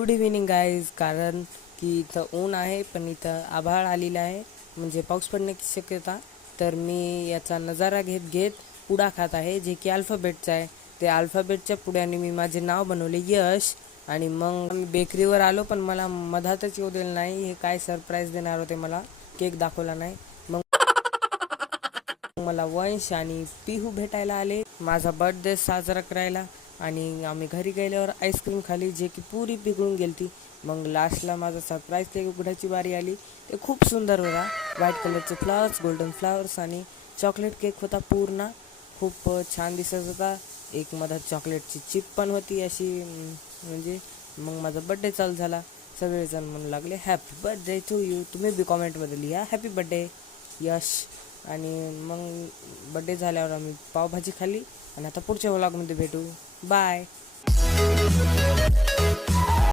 Good evening guys. कारण की इथं ऊन आहे पण इथं आभाळ आलेला आहे, म्हणजे पाऊस पडण्याची शक्यता. तर मी याचा नजारा घेत घेत पुडा खात आहे, जे की अल्फाबेटचा आहे. ते अल्फाबेटच्या पुड्याने मी माझे नाव बनवले यश. आणि मग मी बेकरीवर आलो, पण मला मधातच येऊ दिलं नाही. हे काय सरप्राईज देणार होते मला, केक दाखवला नाही. मग मला वंश आणि पिहू भेटायला आले माझा बर्थडे साजरा करायला. आणि आम्ही घरी गेल्यावर आईस्क्रीम खाली, जे की पुरी पिघळून गेलती. मग लास्टला माझा सरप्राईज केक उघडायची बारी आली. ते खूप सुंदर होता. व्हाईट कलरचे फ्लावर्स, गोल्डन फ्लावर्स आणि चॉकलेट केक होता पूर्ण. खूप छान दिसत होता. एक मधात चॉकलेटची चिप पण होती अशी, म्हणजे मग माझा बड्डे चालू झाला. सगळेजण म्हणू लागले हॅपी बर्थडे टू यू. तुम्ही बी कॉमेंटमध्ये लिहा हॅपी बर्थडे यश. आणि मग बड्डे झाल्यावर आम्ही पावभाजी खाल्ली. आणि आता पुढच्या व्लॉगमध्ये भेटू. बाय.